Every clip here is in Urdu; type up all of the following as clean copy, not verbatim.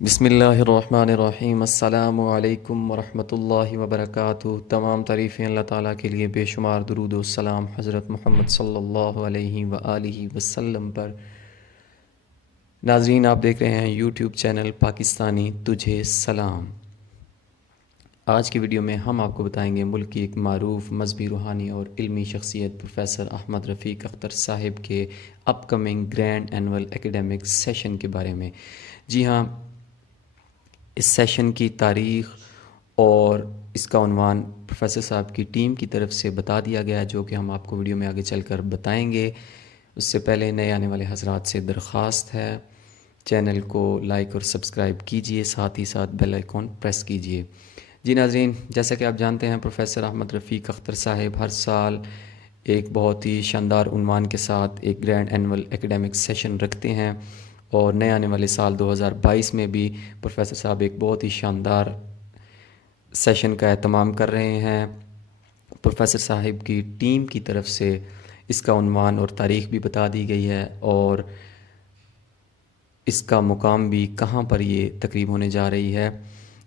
بسم اللہ الرحمن الرحیم۔ السلام علیکم ورحمۃ اللہ وبرکاتہ۔ تمام تعریفیں اللہ تعالیٰ کے لیے، بے شمار درود و سلام حضرت محمد صلی اللہ علیہ وآلہ وسلم پر۔ ناظرین، آپ دیکھ رہے ہیں یوٹیوب چینل پاکستانی تجھے سلام۔ آج کی ویڈیو میں ہم آپ کو بتائیں گے ملک کی ایک معروف مذہبی، روحانی اور علمی شخصیت پروفیسر احمد رفیق اختر صاحب کے اپ coming grand annual academic session کے بارے میں۔ جی ہاں، اس سیشن کی تاریخ اور اس کا عنوان پروفیسر صاحب کی ٹیم کی طرف سے بتا دیا گیا ہے، جو کہ ہم آپ کو ویڈیو میں آگے چل کر بتائیں گے۔ اس سے پہلے نئے آنے والے حضرات سے درخواست ہے، چینل کو لائک اور سبسکرائب کیجئے، ساتھ ہی ساتھ بیل آئیکن پریس کیجئے۔ جی ناظرین، جیسا کہ آپ جانتے ہیں پروفیسر احمد رفیق اختر صاحب ہر سال ایک بہت ہی شاندار عنوان کے ساتھ ایک گرینڈ اینول ایکیڈیمک سیشن رکھتے ہیں، اور نئے آنے والے سال 2022 میں بھی پروفیسر صاحب ایک بہت ہی شاندار سیشن کا اہتمام کر رہے ہیں۔ پروفیسر صاحب کی ٹیم کی طرف سے اس کا عنوان اور تاریخ بھی بتا دی گئی ہے، اور اس کا مقام بھی کہاں پر یہ تقریب ہونے جا رہی ہے۔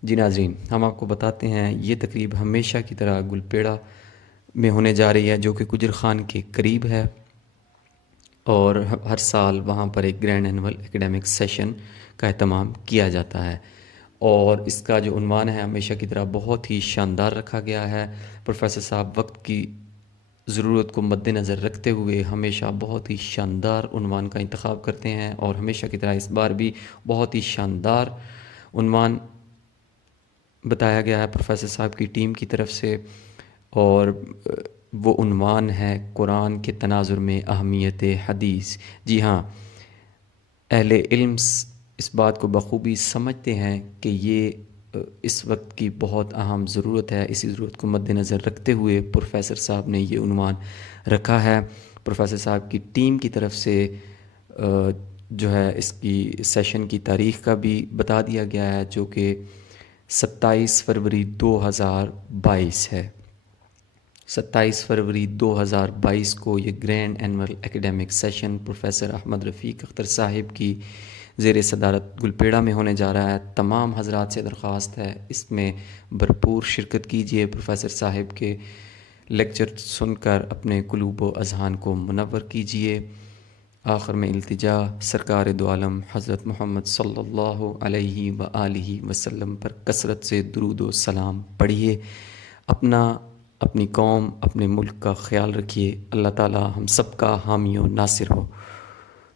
جی ناظرین، ہم آپ کو بتاتے ہیں یہ تقریب ہمیشہ کی طرح گلپیڑا میں ہونے جا رہی ہے، جو کہ گجر خان کے قریب ہے، اور ہر سال وہاں پر ایک گرینڈ اینول ایکیڈیمک سیشن کا اہتمام کیا جاتا ہے، اور اس کا جو عنوان ہے ہمیشہ کی طرح بہت ہی شاندار رکھا گیا ہے۔ پروفیسر صاحب وقت کی ضرورت کو مد نظر رکھتے ہوئے ہمیشہ بہت ہی شاندار عنوان کا انتخاب کرتے ہیں، اور ہمیشہ کی طرح اس بار بھی بہت ہی شاندار عنوان بتایا گیا ہے پروفیسر صاحب کی ٹیم کی طرف سے، اور وہ عنوان ہے قرآن کے تناظر میں اہمیت حدیث۔ جی ہاں، اہل علم اس بات کو بخوبی سمجھتے ہیں کہ یہ اس وقت کی بہت اہم ضرورت ہے۔ اسی ضرورت کو مد نظر رکھتے ہوئے پروفیسر صاحب نے یہ عنوان رکھا ہے۔ پروفیسر صاحب کی ٹیم کی طرف سے جو ہے اس کی سیشن کی تاریخ کا بھی بتا دیا گیا ہے، جو کہ 27 فروری 2022 ہے۔ 27 فروری 2022 کو یہ grand annual academic session professor Ahmad Rafiq Akhtar صاحب کی زیر صدارت گلپیڑا میں ہونے جا رہا ہے۔ تمام حضرات سے درخواست ہے اس میں بھرپور شرکت کیجیے، پروفیسر صاحب کے لیکچر سن کر اپنے قلوب و اذہان کو منور کیجیے۔ آخر میں التجا، سرکار دو عالم حضرت محمد صلی اللہ علیہ وآلہ وسلم پر کثرت سے درود و سلام پڑھیے، اپنی قوم، اپنے ملک کا خیال رکھیے۔ اللہ تعالی ہم سب کا حامی و ناصر ہو۔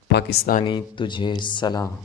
پاکستانی تجھے سلام۔